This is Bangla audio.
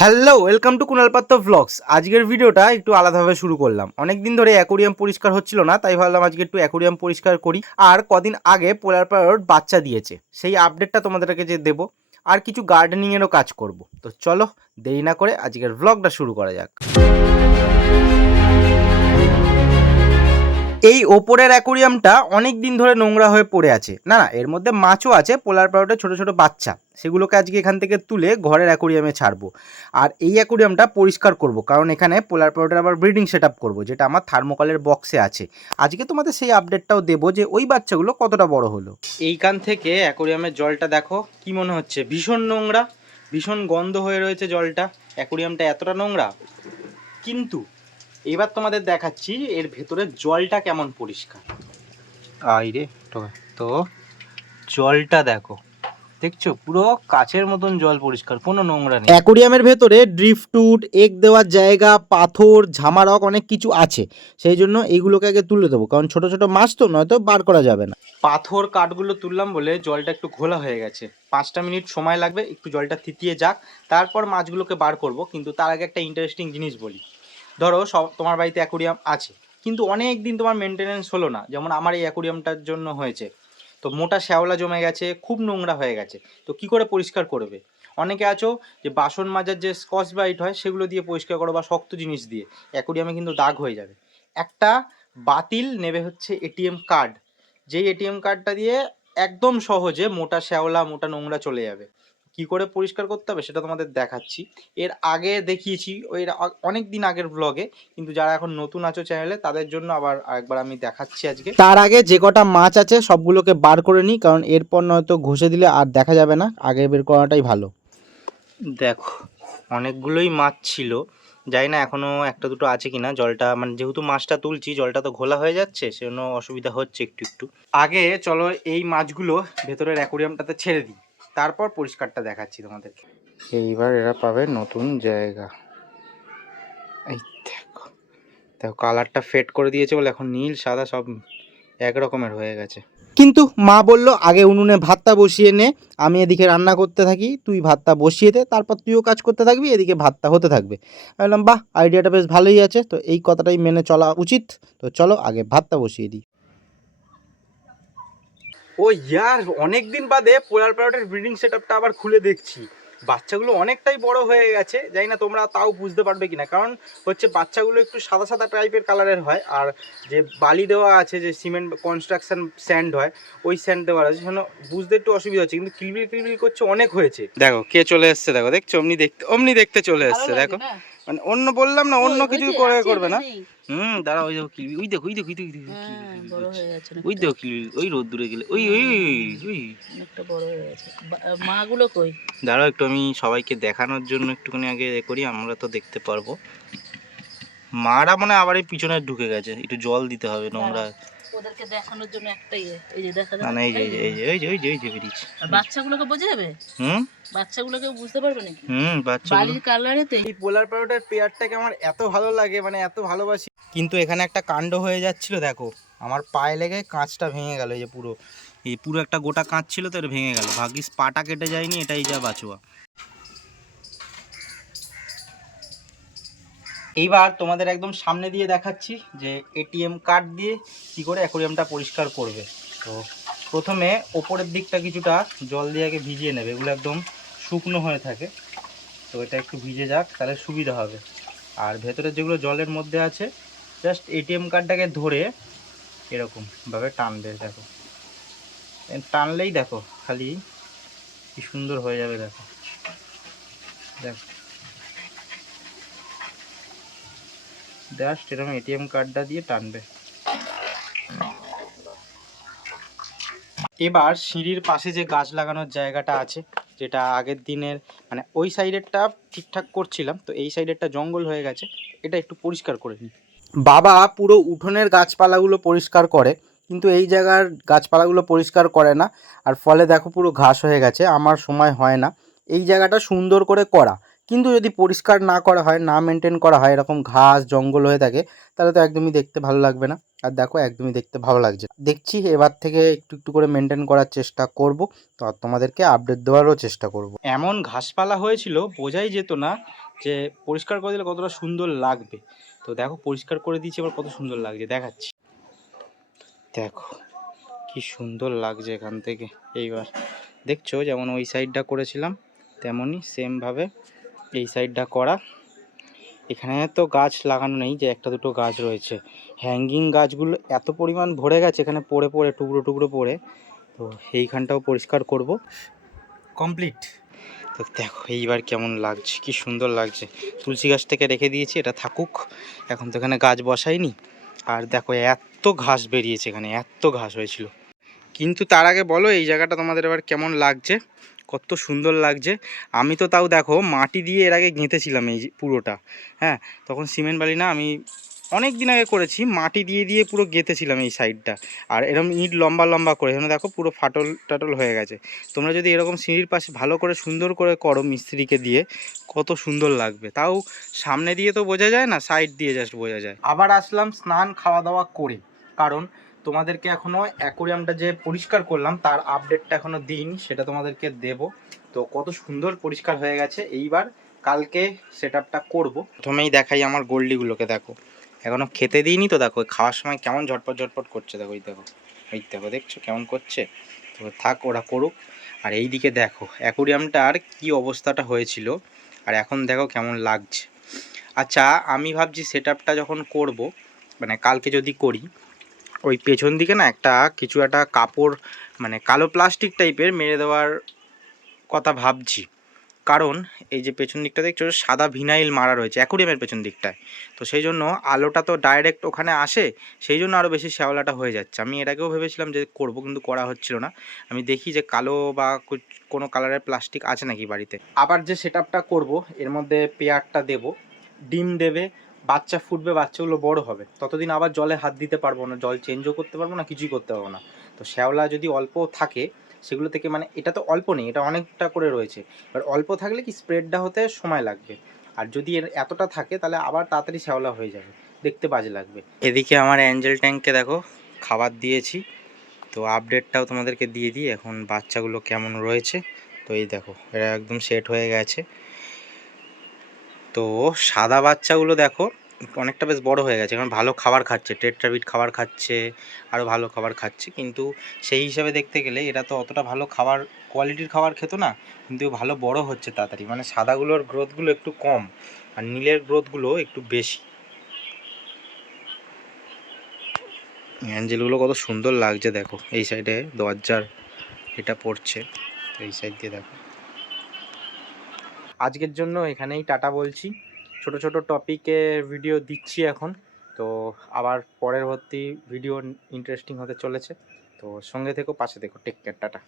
হ্যালো, ওয়েলকাম টু কুনাল পাত্র ভ্লগস। আজকের ভিডিওটা একটু আলাদাভাবে শুরু করলাম। অনেকদিন ধরে অ্যাকোরিয়াম পরিষ্কার হচ্ছিল না, তাই ভাবলাম আজকে একটু অ্যাকোরিয়াম পরিষ্কার করি। আর কদিন আগে পোলার প্যারট বাচ্চা দিয়েছে, সেই আপডেটটা তোমাদেরকে যে দেবো। আর কিছু গার্ডেনিংয়েরও কাজ করব। তো চলো দেরি না করে আজকের ভ্লগটা শুরু করা যাক। এই ওপরের অ্যাকোরিয়ামটা অনেক দিন ধরে নোংরা হয়ে পড়ে আছে। না, এর মধ্যে মাছও আছে, পোলার প্যারটের ছোট ছোট বাচ্চা। সেগুলোকে আজকে এখান থেকে তুলে ঘরের অ্যাকোরিয়ামে ছাড়বো। আর এই অ্যাকোরিয়ামটা পরিষ্কার করব, কারণ এখানে পোলার প্যারটের আবার ব্রিডিং সেট আপ করবো, যেটা আমার থার্মোকলের বক্সে আছে। আজকে তোমাদের সেই আপডেটটাও দেবো যে ওই বাচ্চাগুলো কতটা বড় হলো। এইখান থেকে অ্যাকোরিয়ামের জলটা দেখো কি মনে হচ্ছে, ভীষণ নোংরা, ভীষণ গন্ধ হয়ে রয়েছে জলটা। অ্যাকোরিয়ামটা এতটা নোংরা, কিন্তু এবার তোমাদের দেখাচ্ছি এর ভেতরের জলটা কেমন পরিষ্কার। আইরে তো জলটা দেখো, দেখছো পুরো কাচের মতন জল পরিষ্কার, কোনো নোংরা নেই। অ্যাকোরিয়ামের ভেতরে ড্রিফটউড, এগ দেওয়ার জায়গা, পাথর, ঝামারক অনেক কিছু আছে। সেই জন্য এইগুলোকে আগে তুলে দেবো, কারণ ছোট ছোট মাছ তো, নয়তো বার করা যাবে না। পাথর কাঠগুলো তুললাম বলে জলটা একটু ঘোলা হয়ে গেছে। 5টা মিনিট সময় লাগবে, একটু জলটা থিতিয়ে যাক, তারপর মাছগুলোকে বার করব। কিন্তু তার আগে একটা ইন্টারেস্টিং জিনিস বলি। ধরো তোমার বাড়িতে অ্যাকোরিয়াম আছে, কিন্তু অনেক দিন তোমার মেনটেনেন্স হলো না, যেমন আমার এই অ্যাকোরিয়ামটার জন্য হয়েছে। তো মোটা শ্যাওলা জমে গেছে, খুব নোংরা হয়ে গেছে। তো কি করে পরিষ্কার করবে? অনেকে আছো যে বাসন মাজার যে স্কচ ব্রাইট হয় সেগুলো দিয়ে পরিষ্কার করো, বা শক্ত জিনিস দিয়ে। অ্যাকোরিয়ামে কিন্তু দাগ হয়ে যাবে। একটা বাতিল নেবে হচ্ছে এটিএম কার্ড, যেই এটিএম কার্ডটা দিয়ে একদম সহজে মোটা শ্যাওলা, মোটা নোংরা চলে যাবে। কি করে পরিষ্কার করতে হবে সেটা তোমাদের দেখাচ্ছি। এর আগে দেখিয়েছি ওই অনেক দিন আগের ব্লগে, কিন্তু যারা এখন নতুন আছো চ্যানেলে তাদের জন্য আবার আরেকবার আমি দেখাচ্ছি আজকে। তার আগে যে কটা মাছ আছে সবগুলোকে বার করে নিই, কারণ এরপর নয়তো ঘষে দিলে আর দেখা যাবে না, আগে বের করাটাই ভালো। দেখো অনেকগুলোই মাছ ছিল, জানি না এখনো একটা দুটো আছে কিনা। জলটা মানে যেহেতু মাছটা তুলছি, জলটা তো ঘোলা হয়ে যাচ্ছে, সেজন্য অসুবিধা হচ্ছে একটু একটু। আগে চলো এই মাছগুলো ভেতরের অ্যাকোরিয়ামটাতে ছেড়ে দিই, তারপর পরিষ্কারটা দেখাচ্ছি তোমাদেরকে। এইবার এরা পাবে নতুন জায়গা। এই দেখো, দেখো কালারটা ফেড করে দিয়েছে বলে এখন নীল সাদা সব এক রকমের হয়ে গেছে। কিন্তু মা বলল আগে উনুনে ভাতটা বসিয়ে নে, আমি এদিকে রান্না করতে থাকি, তুই ভাতটা বসিয়ে দে, তারপর তুইও কাজ করতে থাকবি, এদিকে ভাতটা হতে থাকবে। আমি বললাম বাহ, আইডিয়াটা বেশ ভালোই আছে, তো এই কথাটাই মেনে চলা উচিত। তো চলো আগে ভাতটা বসিয়ে দিই। ও ইয়ার, অনেক দিন বাদে পোলার প্যারটের ব্রিডিং সেটআপটা আবার খুলে দেখছি। বাচ্চাগুলো অনেকটাই বড় হয়ে গেছে, জানি না তোমরা তাও বুঝতে পারবে কিনা, কারণ হচ্ছে বাচ্চাগুলো একটু সাদা সাদা টাইপের কালারের হয়। আর যে বালি দেওয়া আছে, যে সিমেন্ট কনস্ট্রাকশন স্যান্ড হয়, ওই স্যান্ড দেওয়া আছে, সেজন্য বুঝতে একটু অসুবিধা হচ্ছে। কিন্তু কিলবিল কিলবিল করছে, অনেক হয়েছে। দেখো কে চলে এসছে, দেখো দেখছো, অমনি দেখতে চলে এসছে। দেখো মানে অন্য বললাম না, অন্য কিছু করে করবে না। দাঁড়া, ওই দেখো কিলবিল, ওই দেখো ওই দেখো ওই দেখো ওই দেখো কিলবিল, ওই রোদ দূরে গেলে ওই ওই ওই অনেকটা বড় হয়ে গেছে। মাগুলো কই? দাঁড়াও একটু, আমি সবাইকে দেখানোর জন্য একটুখানি আগে এ করি, আমরা তো দেখতে পারবো। মারা মানে আবার এই পিছনে ঢুকে গেছে, একটু জল দিতে হবে, নোংরা। ওদেরকে দেখানোর জন্য একটাই, এই যে দেখা যায় না, এই যে এই যে এই যে ওই যে ওই যে বেরিয়েছে। আর বাচ্চাগুলোকে বোঝা যাবে? বাচ্চাগুলোকে বুঝতে পারবে নাকি? বাচ্চা বালির কালারেতে এই পোলার প্যারটের পেয়ারটাকে আমার এত ভালো লাগে, মানে এত ভালোবাসি। কিন্তু এখানে একটা কাণ্ড হয়ে যাচ্ছিল, দেখো আমার পায়ে লেগে কাঁচটা ভেঙে গেল। এই পুরো একটা গোটা কাঁচ ছিল, তো এটা ভেঙে গেল। ভাগ্যিস পাটা কেটে যায়নি, এটাই যা বাঁচোয়া। এইবার তোমাদের একদম সামনে দিয়ে দেখাচ্ছি যে এটিএম কার্ড দিয়ে কি করে অ্যাকোরিয়ামটা পরিষ্কার করবে। তো প্রথমে ওপরের দিকটা কিছুটা জল দিয়ে আগে ভিজিয়ে নেবে, এগুলো একদম শুকনো হয়ে থাকে। তো এটা একটু ভিজে যাক, তাহলে সুবিধা হবে। আর ভেতরে যেগুলো জলের মধ্যে আছে, জাস্ট এটিএম কার্ডটাকে ধরে এরকমভাবে টানবে। দেখো টানলেই দেখো খালি কি সুন্দর হয়ে যাবে। দেখো দেখো জাস্ট এরকম এটিএম কার্ডটা দিয়ে টানবে। এবার সিঁড়ির পাশে যে গাছ লাগানোর জায়গাটা আছে, যেটা আগের দিনের মানে ওই সাইডেরটা ঠিকঠাক করছিলাম, তো এই সাইডেরটা জঙ্গল হয়ে গেছে, এটা একটু পরিষ্কার করে নিই। বাবা পুরো উঠোনের গাছপালাগুলো পরিষ্কার করে, কিন্তু এই জায়গার গাছপালাগুলো পরিষ্কার করে না। আর ফলে দেখো পুরো ঘাস হয়ে গেছে, আমার সময় হয় না এই জায়গাটা সুন্দর করে করা। কিন্তু যদি পরিষ্কার না করা হয়, না মেনটেন করা হয়, এরকম ঘাস জঙ্গল হয়ে থাকে, তাহলে তো একদমই দেখতে ভালো লাগবে না। আর দেখো একদমই দেখতে ভালো লাগছে। দেখছি এবার থেকে একটু একটু করে মেনটেন করার চেষ্টা করব, তো তোমাদেরকে আপডেট দেওয়ারও চেষ্টা করব। এমন ঘাসপালা হয়েছিল বোঝাই যেত না যে পরিষ্কার করে দিলে কতটা সুন্দর লাগবে। তো দেখো পরিষ্কার করে দিয়েছি, এবার কত সুন্দর লাগছে দেখাচ্ছি। দেখো কি সুন্দর লাগছে এখান থেকে। এইবার দেখছো যেমন ওই সাইডটা করেছিলাম তেমনই সেমভাবে এই সাইডটা করা। এখানে তো গাছ লাগানো নেই, যে একটা দুটো গাছ রয়েছে, হ্যাঙ্গিং গাছগুলো এত পরিমাণ ভরে গেছে এখানে পড়ে পড়ে টুকরো টুকরো পড়ে। তো এইখানটাও পরিষ্কার করব, কমপ্লিট। তো দেখো এইবার কেমন লাগছে, কি সুন্দর লাগছে। তুলসী গাছ থেকে রেখে দিয়েছি, এটা থাকুক, এখন তো এখানে গাছ বসাইনি। আর দেখো এত ঘাস বেরিয়েছে এখানে, এত ঘাস হয়েছিল। কিন্তু তার আগে বলো এই জায়গাটা তোমাদের এবার কেমন লাগছে, কত সুন্দর লাগছে। আমি তো তাও দেখো মাটি দিয়ে এর আগে গেঁথেছিলাম এই পুরোটা, হ্যাঁ তখন সিমেন্ট বালি না, আমি অনেক দিন আগে করেছি, মাটি দিয়ে দিয়ে পুরো গেঁথেছিলাম এই সাইডটা। আর এরকম ইট লম্বা লম্বা করে, এখানে দেখো পুরো ফাটল টাটল হয়ে গেছে। তোমরা যদি এরকম সিঁড়ির পাশে ভালো করে সুন্দর করে করো মিস্ত্রিকে দিয়ে, কত সুন্দর লাগবে। তাও সামনে দিয়ে তো বোঝা যায় না, সাইড দিয়ে জাস্ট বোঝা যায়। আবার আসলাম স্নান খাওয়া দাওয়া করে, কারণ তোমাদেরকে এখনও অ্যাকোরিয়ামটা যে পরিষ্কার করলাম তার আপডেটটা এখনও দিইনি, সেটা তোমাদেরকে দেব। তো কত সুন্দর পরিষ্কার হয়ে গেছে। এইবার কালকে সেট আপটা করবো। প্রথমেই দেখাই আমার গোল্ডিগুলোকে, দেখো এখনও খেতে দিইনি তো, দেখো খাওয়ার সময় কেমন ঝটপট ঝটপট করছে, দেখো এই দেখো, এই দেখো দেখছো কেমন করছে। তো থাক ওরা করুক। আর এই দিকে দেখো অ্যাকোরিয়ামটার কি অবস্থাটা হয়েছিল, আর এখন দেখো কেমন লাগছে। আচ্ছা আমি ভাবছি সেট আপটা যখন করবো, মানে কালকে যদি করি, ওই পেছন দিকে না একটা কিছু একটা কাপড়, মানে কালো প্লাস্টিক টাইপের মেরে দেওয়ার কথা ভাবছি। কারণ এই যে পেছন দিকটা দেখছো সাদা ভিনাইল মারা রয়েছে অ্যাকোরিয়ামের পেছন দিকটায়, তো সেই জন্য আলোটা তো ডাইরেক্ট ওখানে আসে, সেই জন্য আরও বেশি শ্যাওলাটা হয়ে যাচ্ছে। আমি এর আগেও ভেবেছিলাম যে করব, কিন্তু করা হচ্ছিল না। আমি দেখি যে কালো বা কোনো কালারের প্লাস্টিক আছে নাকি বাড়িতে। আবার যে সেট আপটা করবো এর মধ্যে পেয়ারটা দেব, ডিম দেবে, বাচ্চা ফুটবে, বাচ্চাগুলো বড় হবে, ততদিন আবার জলে হাত দিতে পারবো না, জল চেঞ্জও করতে পারবো না, কিছুই করতে পারবো না। তো শ্যাওলা যদি অল্প থাকে সেগুলো থেকে, মানে এটা তো অল্প নেই, এটা অনেকটা করে রয়েছে, এবার অল্প থাকলে কি স্প্রেডটা হতে সময় লাগবে, আর যদি এর এতটা থাকে তাহলে আবার তাড়াতাড়ি শ্যাওলা হয়ে যাবে, দেখতে বাজে লাগবে। এদিকে আমার অ্যাঞ্জেল ট্যাঙ্ককে দেখো খাবার দিয়েছি, তো আপডেটটাও তোমাদেরকে দিয়ে দিই এখন বাচ্চাগুলো কেমন রয়েছে। তো এই দেখো এরা একদম সেট হয়ে গেছে। তো সাদা বাচ্চাগুলো দেখো অনেকটা বেশ বড় হয়ে গেছে, কারণ ভালো খাবার খাচ্ছে, টেট্রাবিট খাবার খাচ্ছে, আরও ভালো খাবার খাচ্ছে। কিন্তু সেই হিসাবে দেখতে গেলে এরা তো অতটা ভালো খাবার কোয়ালিটির খাবার খেত না, কিন্তু ভালো বড় হচ্ছে তাড়াতাড়ি। মানে সাদাগুলোর গ্রোথগুলো একটু কম আর নীলের গ্রোথগুলো একটু বেশি। অ্যাঞ্জেলগুলো কত সুন্দর লাগছে দেখো, এই সাইডে দরজার এটা পড়ছে, তো এই সাইড দিয়ে দেখো। আজকের জন্য এখানেই টাটা বলছি, ছোট ছোট টপিকে ভিডিও দিচ্ছি এখন। তো আবার পরবর্তী ভিডিও ইন্টারেস্টিং হতে চলেছে, তো সঙ্গে থেকো, পাশে থেকো। Take care, tata.